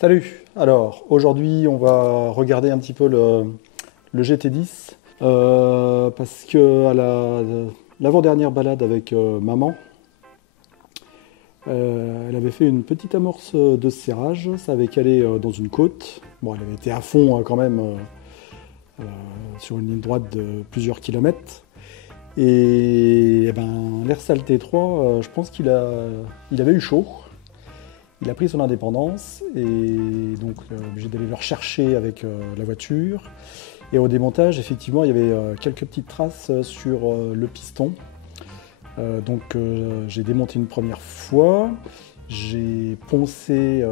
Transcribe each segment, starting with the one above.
Salut! Alors, aujourd'hui, on va regarder un petit peu le GT10 parce que à l'avant-dernière balade avec maman, elle avait fait une petite amorce de serrage, ça avait calé dans une côte. Bon, elle avait été à fond quand même sur une ligne droite de plusieurs kilomètres. Et, l'Air Salt T3, je pense il avait eu chaud. Il a pris son indépendance et donc obligé d'aller le rechercher avec la voiture. Et au démontage, effectivement, il y avait quelques petites traces sur le piston. Donc j'ai démonté une première fois, j'ai poncé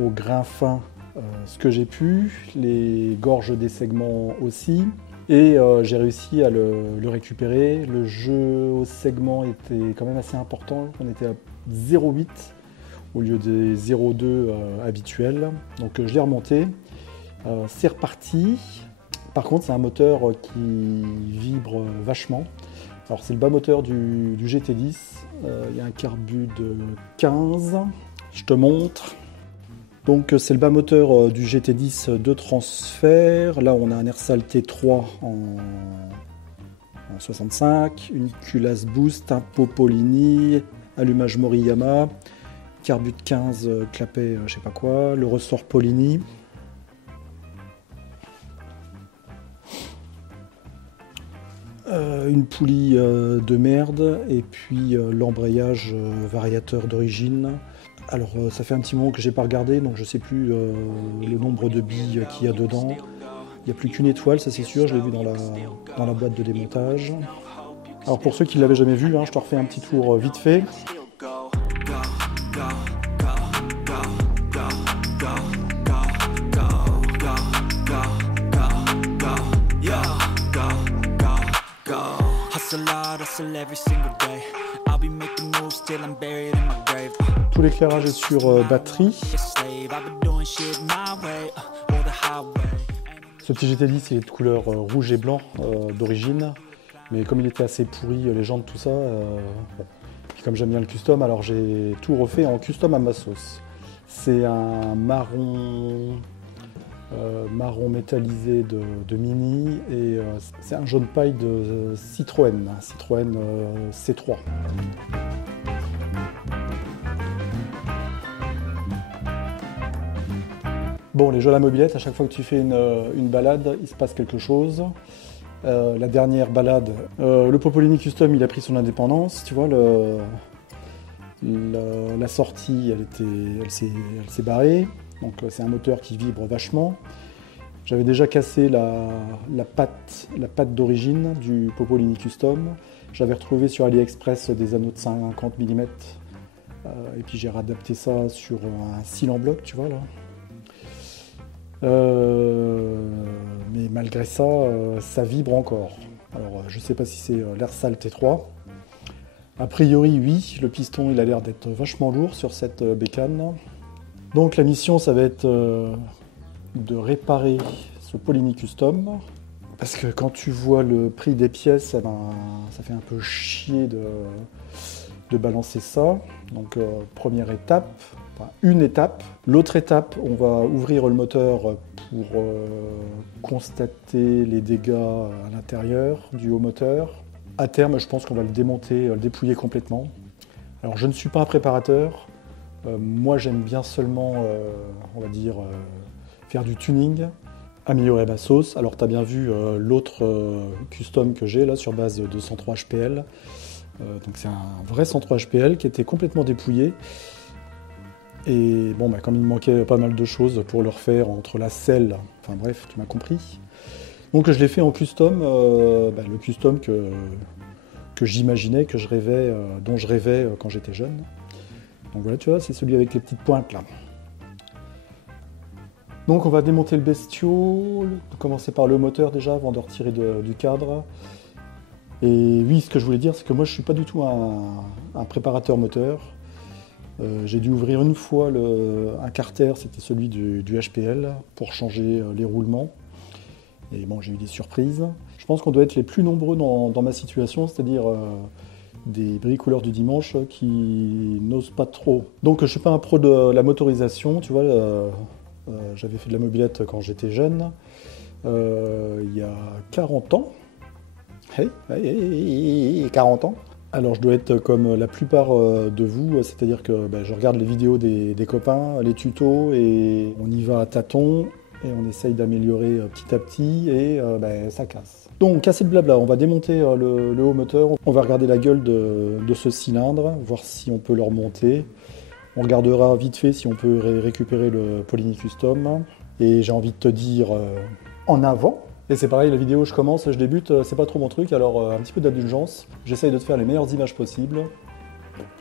au grain fin ce que j'ai pu, les gorges des segments aussi. Et j'ai réussi à le récupérer. Le jeu au segment était quand même assez important. On était à 0,8 au lieu des 0,2 habituels. Donc je l'ai remonté. C'est reparti. Par contre, c'est un moteur qui vibre vachement. Alors c'est le bas moteur du GT10. Il y a un carbu de 15. Je te montre. Donc c'est le bas moteur du GT10 de transfert. Là on a un Air Salt T3 en 65, une culasse boost, un Popolini, allumage Moriyama, carbu de 15, clapet je sais pas quoi, le ressort Polini. Une poulie de merde et puis l'embrayage variateur d'origine. Alors ça fait un petit moment que j'ai pas regardé, donc je sais plus le nombre de billes qu'il y a dedans. Il n'y a plus qu'une étoile, ça c'est sûr, je l'ai vu dans la boîte de démontage. Alors pour ceux qui ne l'avaient jamais vu, je te refais un petit tour vite fait. Tout l'éclairage est sur batterie. Ce petit GT10 il est de couleur rouge et blanc d'origine, mais comme il était assez pourri, les jantes, tout ça, bon. Puis comme j'aime bien le custom, alors j'ai tout refait en custom à ma sauce. C'est un marron métallisé de Mini et c'est un jaune paille de Citroën C3. Bon, les jeux à la mobilette, à chaque fois que tu fais une balade, il se passe quelque chose. La dernière balade, le Popolini Custom, il a pris son indépendance. Tu vois, la sortie, elle s'est barrée. Donc c'est un moteur qui vibre vachement. J'avais déjà cassé la patte d'origine du Popolini Custom. J'avais retrouvé sur AliExpress des anneaux de 50 mm. Et puis j'ai réadapté ça sur un cil en bloc, tu vois là. Mais malgré ça, ça vibre encore. Alors, je ne sais pas si c'est l'Air Salt T3. A priori, oui, le piston il a l'air d'être vachement lourd sur cette bécane. Donc la mission, ça va être de réparer ce Polini Custom. Parce que quand tu vois le prix des pièces, ça fait un peu chier de balancer ça. Donc première étape. Enfin, une étape. L'autre étape, on va ouvrir le moteur pour constater les dégâts à l'intérieur du haut moteur. À terme, je pense qu'on va le démonter, le dépouiller complètement. Alors, je ne suis pas un préparateur. Moi, j'aime bien seulement, on va dire, faire du tuning, améliorer ma sauce. Alors, tu as bien vu l'autre custom que j'ai là sur base de 103 HPL. Donc, c'est un vrai 103 HPL qui était complètement dépouillé. Et bon, comme il me manquait pas mal de choses pour le refaire entre la selle, enfin bref, tu m'as compris. Donc je l'ai fait en custom, le custom que j'imaginais, dont je rêvais quand j'étais jeune. Donc voilà, tu vois, c'est celui avec les petites pointes là. Donc on va démonter le bestiau, commencer par le moteur déjà avant de retirer du cadre. Et oui, ce que je voulais dire, c'est que moi je suis pas du tout un préparateur moteur. J'ai dû ouvrir une fois un carter, c'était celui du HPL, pour changer les roulements. Et bon, j'ai eu des surprises. Je pense qu'on doit être les plus nombreux dans ma situation, c'est-à-dire des bricoleurs du dimanche qui n'osent pas trop. Donc je suis pas un pro de la motorisation, tu vois, j'avais fait de la mobilette quand j'étais jeune, il y a 40 ans. Hey, 40 ans. Alors je dois être comme la plupart de vous, c'est-à-dire que je regarde les vidéos des copains, les tutos, et on y va à tâtons, et on essaye d'améliorer petit à petit, et ça casse. Donc assez de blabla, on va démonter le haut moteur, on va regarder la gueule de ce cylindre, voir si on peut le remonter. On regardera vite fait si on peut récupérer le Polini Custom, et j'ai envie de te dire en avant. Et c'est pareil, la vidéo, je commence, je débute, c'est pas trop mon truc, alors un petit peu d'indulgence. J'essaye de te faire les meilleures images possibles.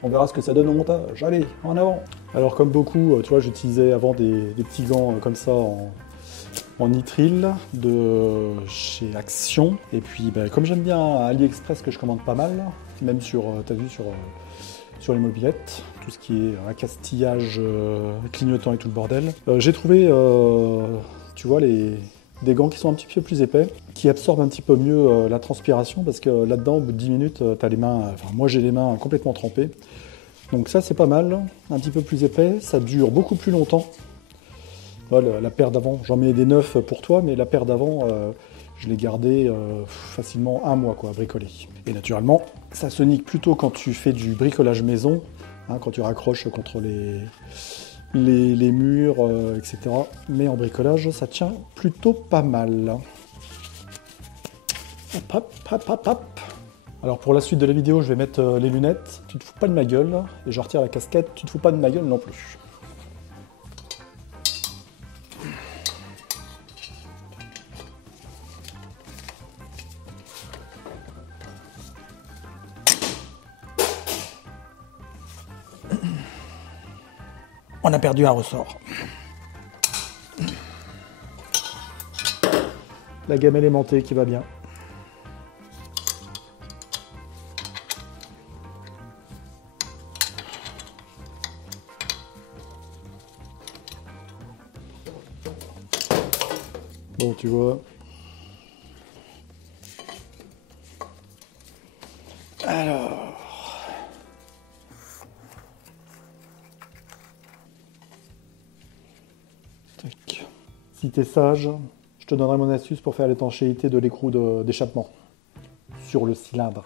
On verra ce que ça donne au montage. Allez, en avant! Alors comme beaucoup, tu vois, j'utilisais avant des petits gants comme ça en nitrile de chez Action. Et puis comme j'aime bien AliExpress que je commande pas mal, même t'as vu, sur les mobilettes, tout ce qui est accastillage, clignotant et tout le bordel. J'ai trouvé, tu vois, des gants qui sont un petit peu plus épais, qui absorbent un petit peu mieux la transpiration, parce que là-dedans, au bout de 10 minutes, t'as les mains, moi j'ai les mains complètement trempées. Donc ça c'est pas mal, un petit peu plus épais, ça dure beaucoup plus longtemps. Voilà, la paire d'avant, j'en mets des neufs pour toi, mais la paire d'avant, je l'ai gardée facilement 1 mois, quoi, à bricoler. Et naturellement, ça se nique plutôt quand tu fais du bricolage maison, hein, quand tu raccroches contre les murs, etc. Mais en bricolage, ça tient plutôt pas mal. Hop, hop, hop, hop, hop. Alors pour la suite de la vidéo, je vais mettre les lunettes. Tu te fous pas de ma gueule. Et je retire la casquette. Tu te fous pas de ma gueule non plus. On a perdu un ressort. La gamme élémentée qui va bien. Bon, tu vois. Alors. Tac. Si t'es sage, je te donnerai mon astuce pour faire l'étanchéité de l'écrou d'échappement sur le cylindre.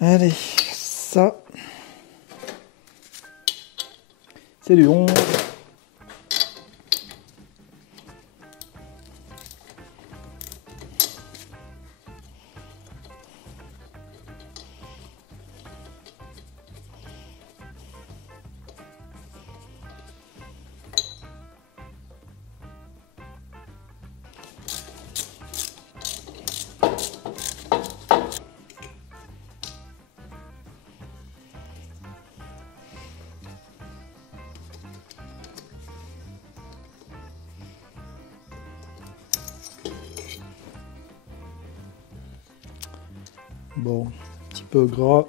Allez, ça, c'est du 11. Bon, un petit peu gras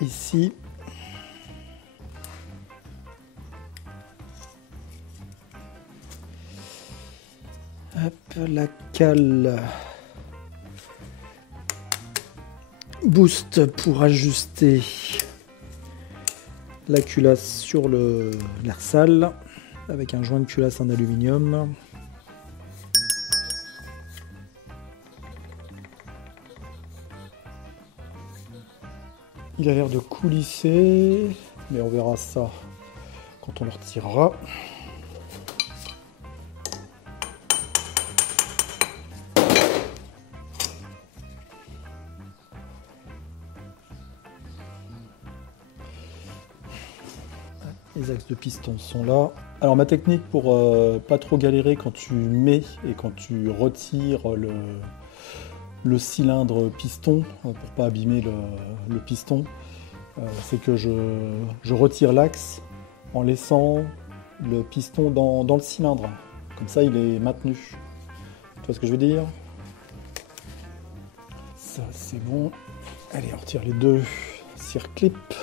ici. Hop, la cale boost pour ajuster la culasse sur l'air sale avec un joint de culasse en aluminium. Il a l'air de coulisser, mais on verra ça quand on le retirera. Les axes de piston sont là. Alors ma technique pour pas trop galérer quand tu mets et quand tu retires le cylindre piston, pour pas abîmer le piston, c'est que je retire l'axe en laissant le piston dans le cylindre. Comme ça il est maintenu. Tu vois ce que je veux dire? Ça c'est bon. Allez, on retire les deux circlips.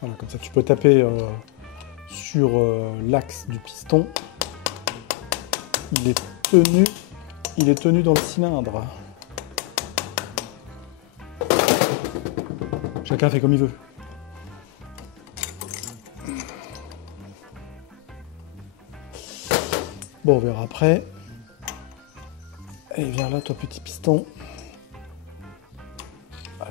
Voilà, comme ça tu peux taper sur l'axe du piston. Il est tenu dans le cylindre. Chacun fait comme il veut. Bon, on verra après. Allez, viens là, toi, petit piston. Hop.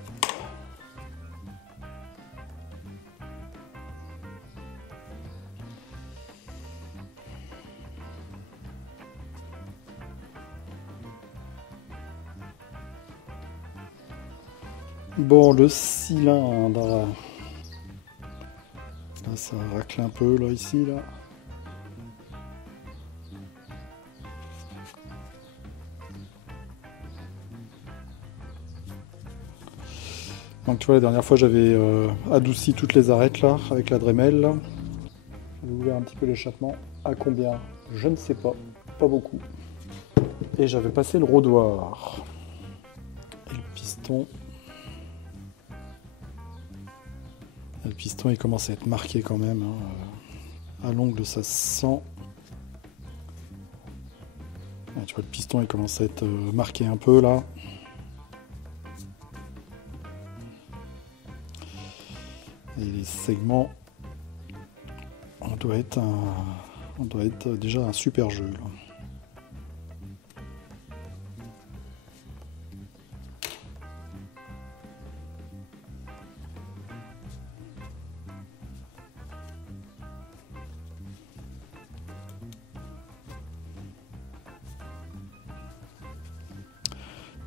Bon, le cylindre. Là, ça racle un peu, là, ici, là. Donc tu vois, la dernière fois j'avais adouci toutes les arêtes là avec la Dremel. J'avais ouvert un petit peu l'échappement. À combien? Je ne sais pas. Pas beaucoup. Et j'avais passé le rôdoir. Et le piston. Et le piston il commence à être marqué quand même. Hein. À l'ongle ça se sent. Et tu vois le piston il commence à être marqué un peu là. Et les segments, on doit être déjà un super jeu. Là.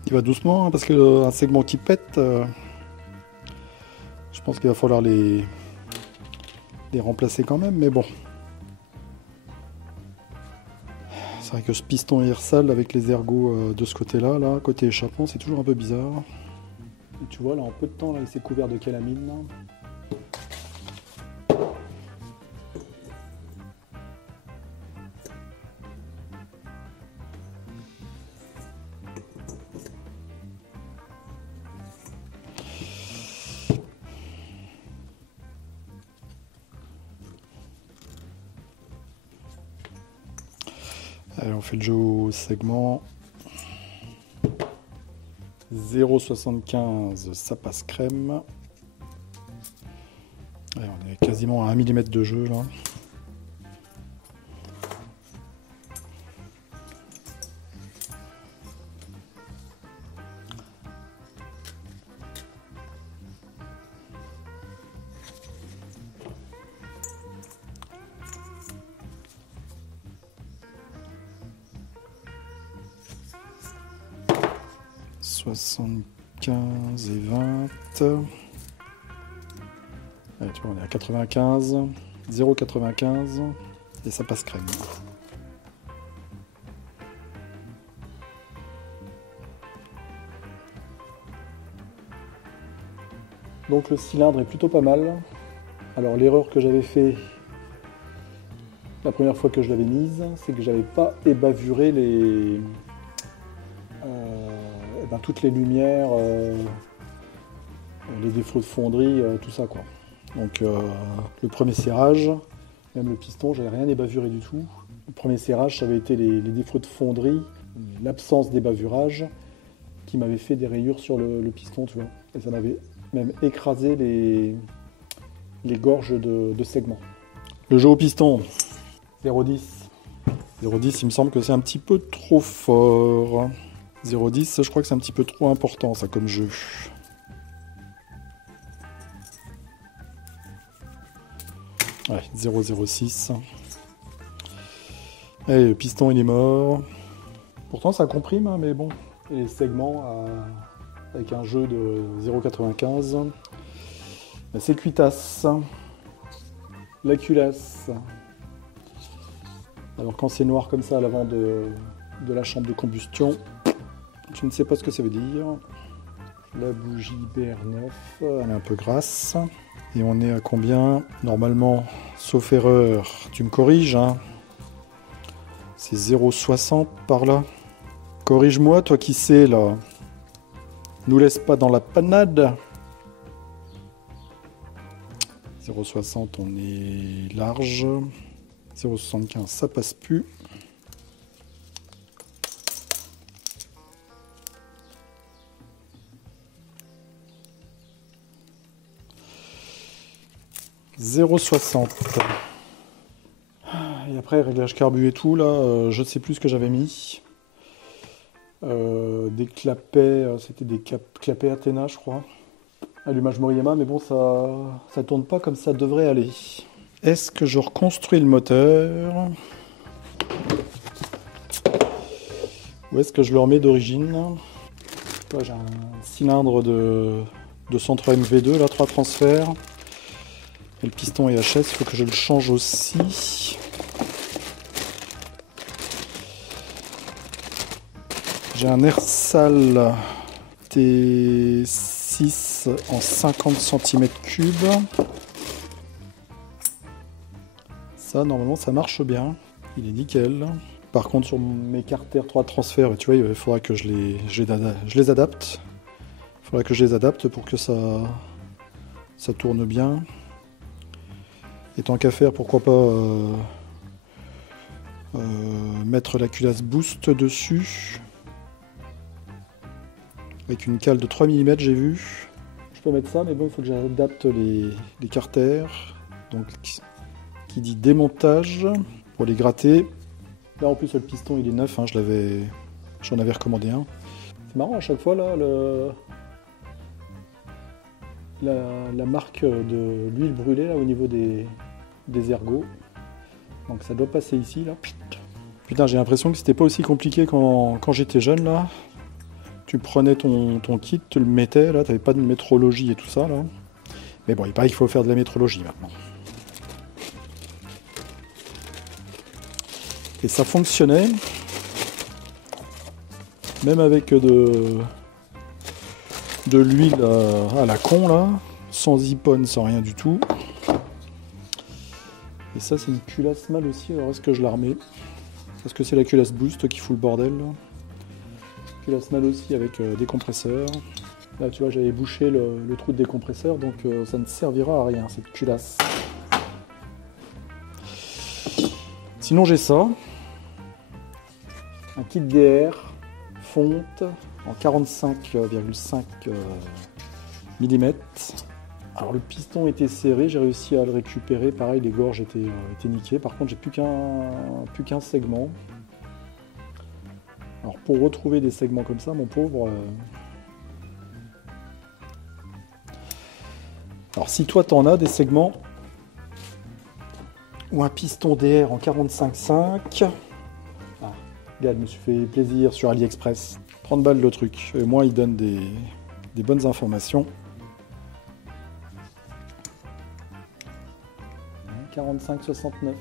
Il va doucement, hein, parce que un segment qui pète, je pense qu'il va falloir les remplacer quand même, mais bon. C'est vrai que ce piston Hirsal avec les ergots de ce côté-là, là, côté échappement, c'est toujours un peu bizarre. Et tu vois, là, en peu de temps, là, il s'est couvert de calamine. Là. Allez, on fait le jeu au segment 0,75, ça passe crème. Allez, on est quasiment à 1 mm de jeu là. « 75 et 20. Allez, tu vois, on est à 95, 0,95 et ça passe crème. Donc le cylindre est plutôt pas mal. Alors l'erreur que j'avais fait la première fois que je l'avais mise, c'est que j'avais pas ébavuré toutes les lumières, les défauts de fonderie, tout ça quoi. Donc le premier serrage, même le piston, j'avais rien ébavuré du tout. Le premier serrage, ça avait été les défauts de fonderie, l'absence d'ébavurage, qui m'avait fait des rayures sur le piston, tu vois. Et ça m'avait même écrasé les gorges de segments. Le jeu au piston, 0,10. 0,10, il me semble que c'est un petit peu trop fort. 0,10, je crois que c'est un petit peu trop important, ça, comme jeu. Ouais, 0,06. Allez, le piston, il est mort. Pourtant, ça comprime, hein, mais bon. Et les segments, avec un jeu de 0,95. C'est cuitasse. La culasse. Alors, quand c'est noir comme ça à l'avant de la chambre de combustion, je ne sais pas ce que ça veut dire. La bougie BR9, elle est un peu grasse. Et on est à combien? Normalement, sauf erreur, tu me corriges, hein. C'est 0,60 par là. Corrige-moi, toi qui sais, là. Nous laisse pas dans la panade. 0,60 on est large. 0,75 ça passe plus. « 0,60 ». Et après, réglage carbu et tout, là, je ne sais plus ce que j'avais mis. Des clapets, c'était des clapets Athéna, je crois. Allumage Moriyama, mais bon, ça tourne pas comme ça devrait aller. Est-ce que je reconstruis le moteur? Ou est-ce que je le remets d'origine? J'ai un cylindre de 203 MV2, là, 3 transferts. Et le piston EHS, il faut que je le change aussi. J'ai un Ersal T6 en 50 cm3. Ça, normalement, ça marche bien. Il est nickel. Par contre, sur mes carters 3 transferts, tu vois, il faudra que je les adapte. Il faudra que je les adapte pour que ça tourne bien. Et tant qu'à faire, pourquoi pas mettre la culasse boost dessus. Avec une cale de 3 mm, j'ai vu. Je peux mettre ça, mais bon, il faut que j'adapte les carters. Donc, qui dit démontage pour les gratter. Là, en plus, le piston, il est neuf. Hein, j'en avais recommandé un. C'est marrant, à chaque fois, là, la marque de l'huile brûlée, là, au niveau des ergots. Donc, ça doit passer ici, là. Putain, j'ai l'impression que c'était pas aussi compliqué quand j'étais jeune, là. Tu prenais ton kit, tu le mettais, là, t'avais pas de métrologie et tout ça, là. Mais bon, il paraît qu'il faut faire de la métrologie maintenant. Et ça fonctionnait, même avec de l'huile à la con, là, sans zipone, sans rien du tout. Et ça, c'est une culasse mal aussi, alors est-ce que je la remets? Parce que c'est la culasse boost qui fout le bordel, là. Culasse mal aussi avec des compresseurs. Là, tu vois, j'avais bouché le trou de décompresseur, donc ça ne servira à rien, cette culasse. Sinon, j'ai ça. Un kit DR fonte en 45,5 mm. Alors, le piston était serré, j'ai réussi à le récupérer. Pareil, les gorges étaient niquées. Par contre, j'ai plus qu'un segment. Alors pour retrouver des segments comme ça, mon pauvre... Alors si toi t'en as des segments, ou un piston DR en 45,5, ah, regarde, je me suis fait plaisir sur AliExpress. 30 balles le truc, et moi il donne des bonnes informations. 45,69.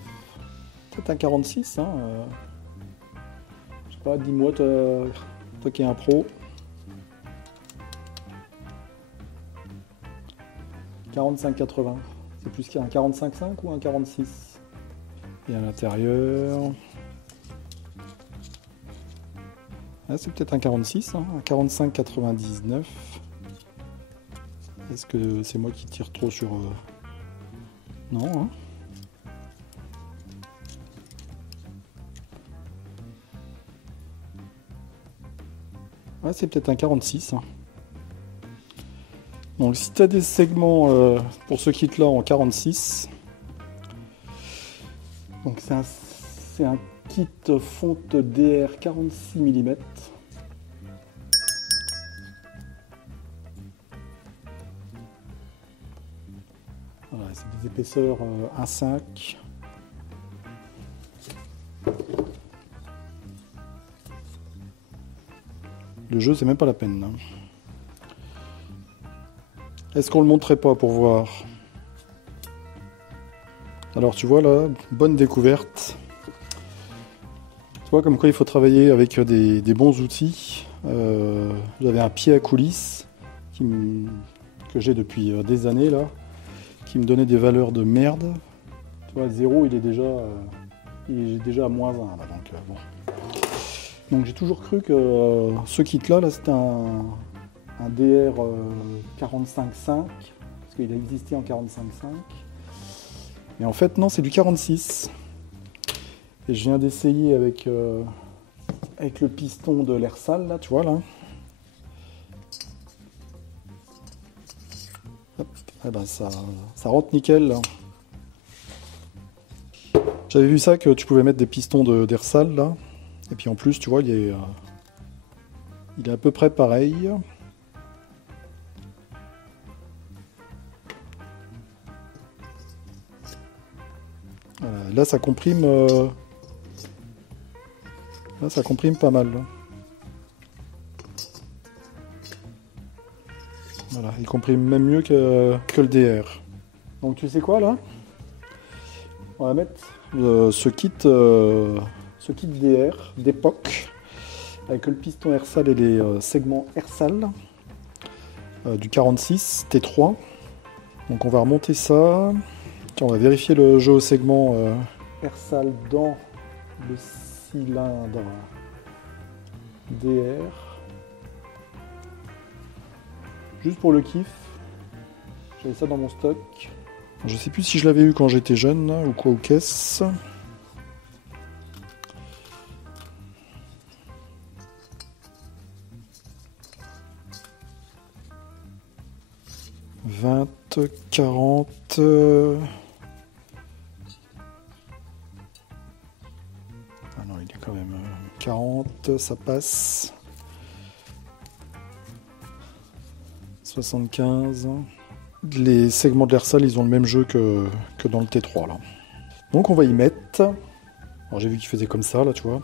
Peut-être un 46, hein. Dis-moi, toi qui es un pro. 45,80. C'est plus qu'un 45,5 ou un 46? Et à l'intérieur... Ah, c'est peut-être un 46, hein, un 45,99. Est-ce que c'est moi qui tire trop sur... Non, hein. Ouais, c'est peut-être un 46. Hein. Donc si tu as des segments pour ce kit là en 46, donc c'est un kit fonte DR 46 mm. Voilà, c'est des épaisseurs 1,5. Le jeu, c'est même pas la peine. Hein. Est-ce qu'on le montrait pas pour voir? Alors tu vois là, bonne découverte. Tu vois comme quoi il faut travailler avec des bons outils. J'avais un pied à coulisses que j'ai depuis des années là, qui me donnait des valeurs de merde. Tu vois, 0 il est déjà à -1 là, donc bon. Donc j'ai toujours cru que ce kit là c'était un DR 45.5, parce qu'il a existé en 45.5. Et en fait, non, c'est du 46. Et je viens d'essayer avec le piston de l'air sale, là, tu vois, là. Hop, eh ben ça rentre nickel, là. J'avais vu ça, que tu pouvais mettre des pistons d'air sale, là. Et puis en plus, tu vois, il est à peu près pareil. Voilà, là, ça comprime... Là, ça comprime pas mal. Là. Voilà, il comprime même mieux que le DR. Donc tu sais quoi là? On va mettre ce kit DR d'époque avec le piston Ersal et les segments Ersal du 46 T3. Donc on va remonter ça. Tiens, on va vérifier le jeu au segment Ersal dans le cylindre DR. Juste pour le kiff. J'avais ça dans mon stock. Je sais plus si je l'avais eu quand j'étais jeune ou quoi, ou qu'est-ce. « 20, 40... Ah non, il est quand même 40, ça passe. 75. Les segments de l'air sale, ils ont le même jeu que dans le T3 là. Donc on va y mettre. Alors j'ai vu qu'il faisait comme ça là, tu vois.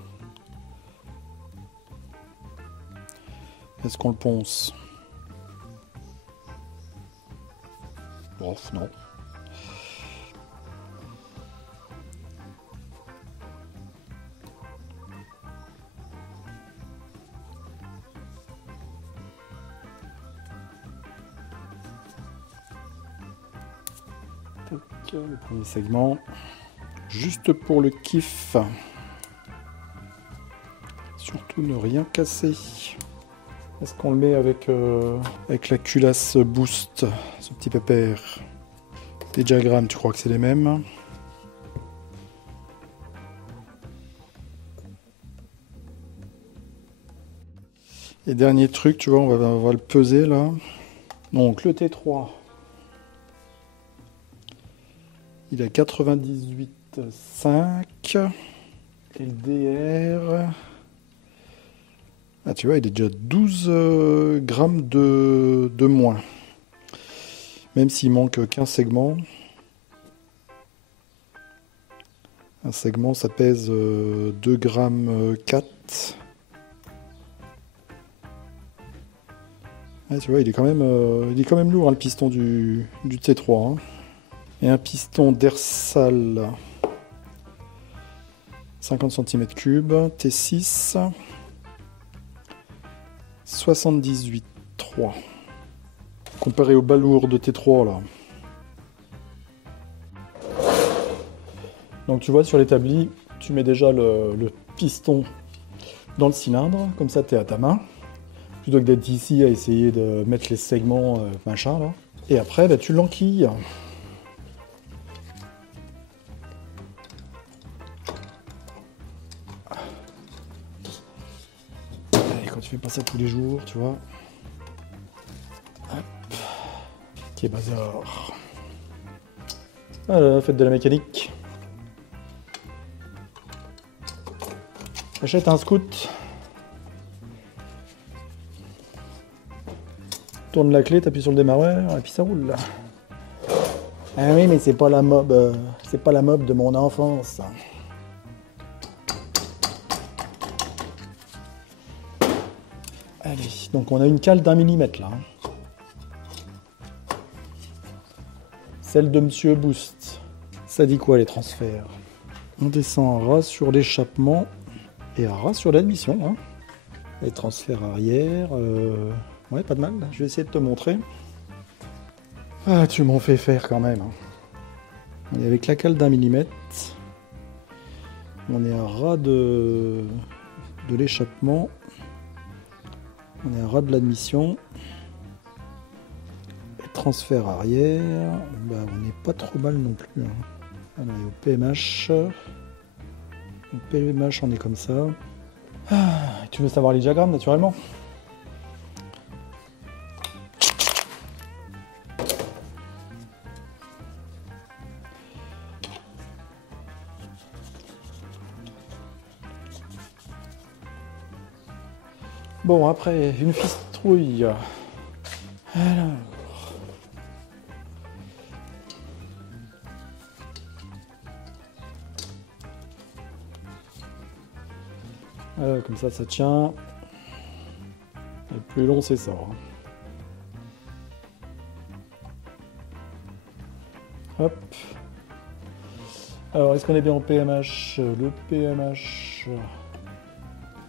Est-ce qu'on le ponce? Bof, non. Le premier segment, juste pour le kiff. Surtout ne rien casser. Est-ce qu'on le met avec la culasse Boost, ce petit pépère? Les diagrammes, tu crois que c'est les mêmes? Et dernier truc, tu vois, on va le peser là. Donc le T3. Il a 98,5 et le DR, ah tu vois, il est déjà 12 grammes de moins, même s'il manque qu'un segment. Un segment, ça pèse 2 grammes 4. Ah, tu vois, il est quand même lourd hein, le piston du T3. Hein. Et un piston d'Ersal 50 cm3 T6 78,3. Comparé au balourd de T3 là. Donc tu vois sur l'établi, tu mets déjà le piston dans le cylindre, comme ça tu es à ta main. Plutôt que d'être ici à essayer de mettre les segments machin là. Et après bah, tu l'enquilles. Tu fais pas ça tous les jours, tu vois. Hop. Qui est bazar. Voilà, faites de la mécanique. Achète un scout. Tourne la clé, t'appuies sur le démarreur et puis ça roule là. Ah oui, mais c'est pas la mob de mon enfance. Allez, donc on a une cale d'1 millimètre là. Celle de Monsieur Boost. Ça dit quoi les transferts? On descend à ras sur l'échappement et à ras sur l'admission. Hein. Les transferts arrière, ouais pas de mal. Je vais essayer de te montrer. Ah tu m'en fais faire quand même. Hein. On est avec la cale d'1 millimètre. On est à ras de l'échappement. On est à ras de l'admission. Transfert arrière, bah, on n'est pas trop mal non plus. Hein. Alors, au PMH. Au PMH, on est comme ça. Ah, tu veux savoir les diagrammes, naturellement? Bon, après, une fistrouille. Alors... comme ça tient. Le plus long, c'est ça. Hop. Alors, est-ce qu'on est bien en PMH? Le PMH...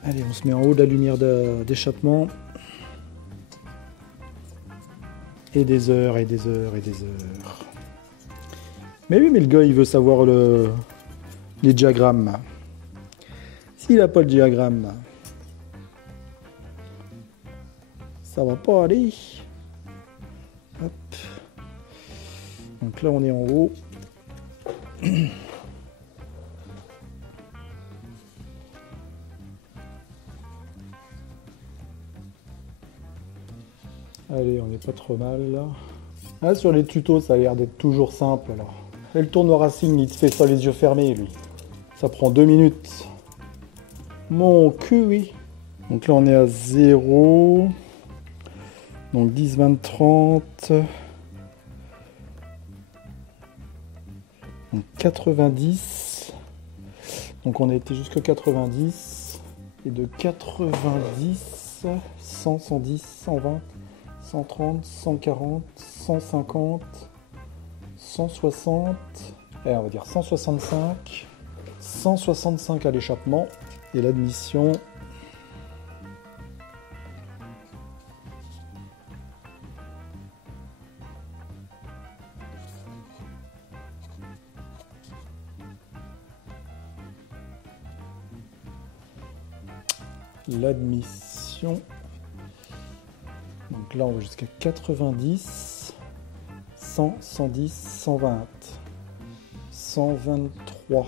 Allez, on se met en haut de la lumière d'échappement. Et des heures, et des heures, et des heures. Mais oui, mais le gars, il veut savoir les diagrammes. S'il n'a pas le diagramme, ça va pas aller. Hop. Donc là, on est en haut. Allez, on n'est pas trop mal là. Ah, sur les tutos, ça a l'air d'être toujours simple là. Et le tournoi Racing, il te fait ça les yeux fermés, lui. Ça prend 2 minutes. Mon cul, oui. Donc là, on est à 0. Donc 10, 20, 30. Donc 90. Donc on a été jusqu'à 90. Et de 90, 100, 110, 120, 130, 140, 150, 160. Et on va dire 165. 165 à l'échappement. Et l'admission, donc là on va jusqu'à 90, 100, 110, 120, 123,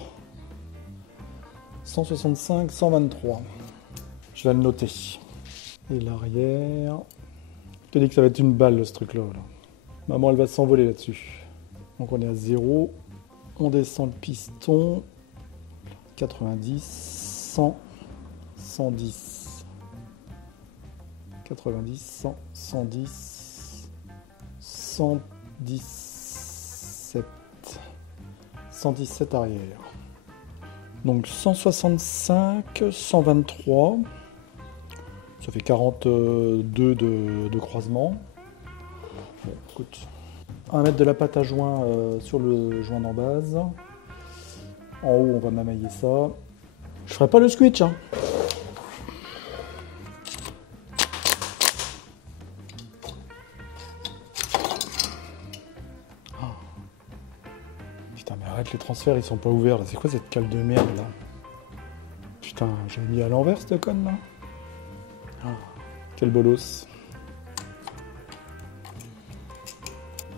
165, 123. Je vais le noter. Et l'arrière. Je te dis que ça va être une balle ce truc là. Maman elle va s'envoler là-dessus. Donc on est à 0. On descend le piston. 90, 100, 110. 90, 100, 110, 117. 117 arrière. Donc 165, 123. Ça fait 42 de croisement. Bon, écoute. On va mettre de la pâte à joint sur le joint d'en base. En haut, on va mamailler ça. Je ferai pas le switch, hein. Putain, mais arrête, les transferts, ils sont pas ouverts, là. C'est quoi cette cale de merde, là? Putain, j'ai mis à l'envers, cette conne, là. Ah, quel bolos.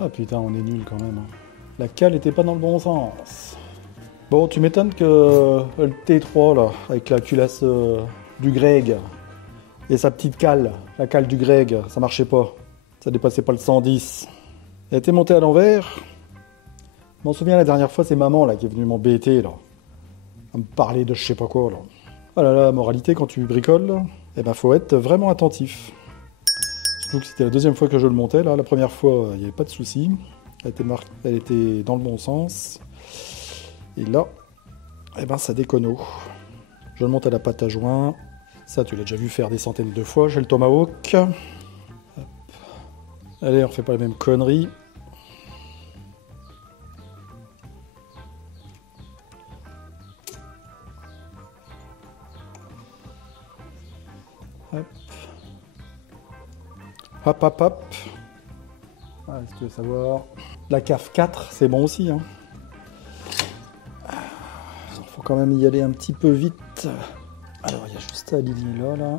Ah putain, on est nul quand même. Hein. La cale était pas dans le bon sens. Bon, tu m'étonnes que le T3, là, avec la culasse du Greg et sa petite cale, la cale du Greg, ça marchait pas. Ça dépassait pas le 110. Elle était montée à l'envers. Je m'en souviens la dernière fois, c'est maman là qui est venue m'embêter là. À me parler de je sais pas quoi là. Ah là là, moralité, quand tu bricoles, là, eh ben faut être vraiment attentif. Surtout que c'était la deuxième fois que je le montais. Là, la première fois, il n'y avait pas de souci. Elle était dans le bon sens. Et là, eh ben ça déconne. Je le monte à la pâte à joint. Ça, tu l'as déjà vu faire des centaines de fois. J'ai le tomahawk. Hop. Allez, on refait pas la même connerie. Hop. Hop, hop, hop. Ah, si tu veux savoir. La CAF 4, c'est bon aussi. Hein. Faut quand même y aller un petit peu vite. Alors, il y a juste à aligner là.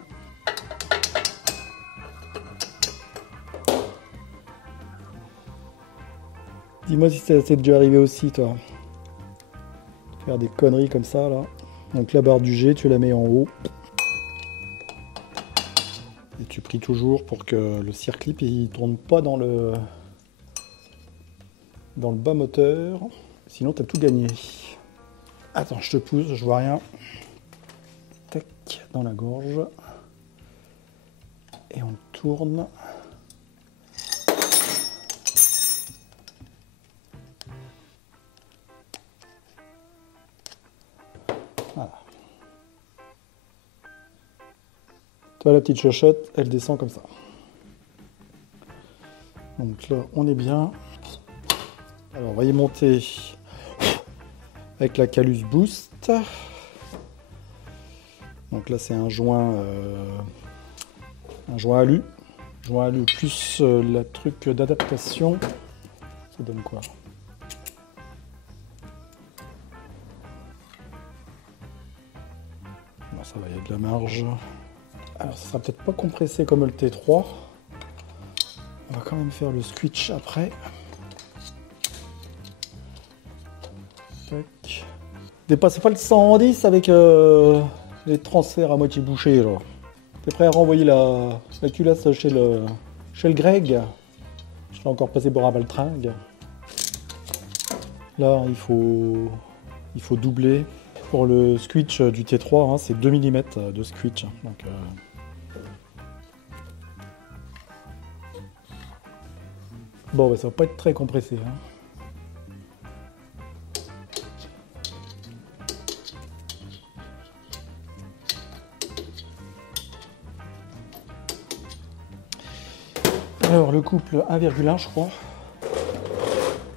Dis-moi si ça t'est déjà arrivé aussi, toi. faire des conneries comme ça là. Donc la barre du G, tu la mets en haut. Et tu pries toujours pour que le circlip il tourne pas dans le bas moteur. Sinon tu as tout gagné. Attends, je te pousse, je vois rien. Tac, dans la gorge. Et on tourne. Voilà. Toi, la petite chochotte, elle descend comme ça. Donc là, on est bien. Alors, on va y monter avec la Calus Boost. Donc là, c'est un joint alu. Joint alu plus le truc d'adaptation. Ça donne quoi? Bah, ça va, il y a de la marge. Alors, ça sera peut-être pas compressé comme le T3. On va quand même faire le switch après. Tac. Dépassez pas le 110 avec les transferts à moitié bouchés. T'es prêt à renvoyer la culasse chez le Greg? Je l'ai encore passé pour un baltringue. Là, il faut doubler. Pour le switch du T3, hein, c'est 2 mm de switch. Donc, bon, bah, ça va pas être très compressé. Hein. Alors, le couple 1,1, je crois.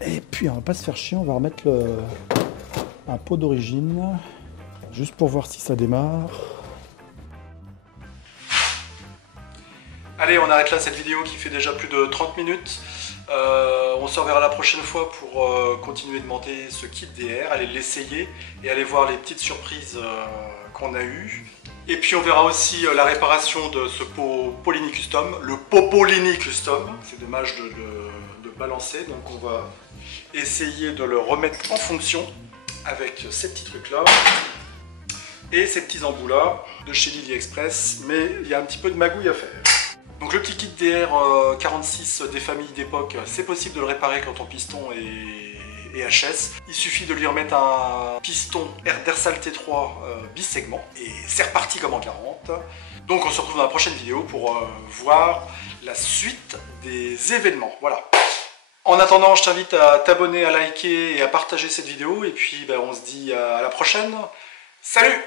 Et puis, on va pas se faire chier, on va remettre un pot d'origine, juste pour voir si ça démarre. Allez, on arrête là cette vidéo qui fait déjà plus de 30 minutes. On se reverra la prochaine fois pour continuer de monter ce kit DR, aller l'essayer et aller voir les petites surprises qu'on a eues. Et puis on verra aussi la réparation de ce pot Polini Custom, le Popolini Custom. C'est dommage de balancer, donc on va essayer de le remettre en fonction avec ces petits trucs là et ces petits embouts là de chez Lily Express, mais il y a un petit peu de magouille à faire. Donc le petit kit DR 46 des familles d'époque, c'est possible de le réparer quand ton piston est HS. Il suffit de lui remettre un piston Dersal T3 bisegment et c'est reparti comme en 40. Donc on se retrouve dans la prochaine vidéo pour voir la suite des événements. Voilà. En attendant, je t'invite à t'abonner, à liker et à partager cette vidéo. Et puis, on se dit à la prochaine. Salut!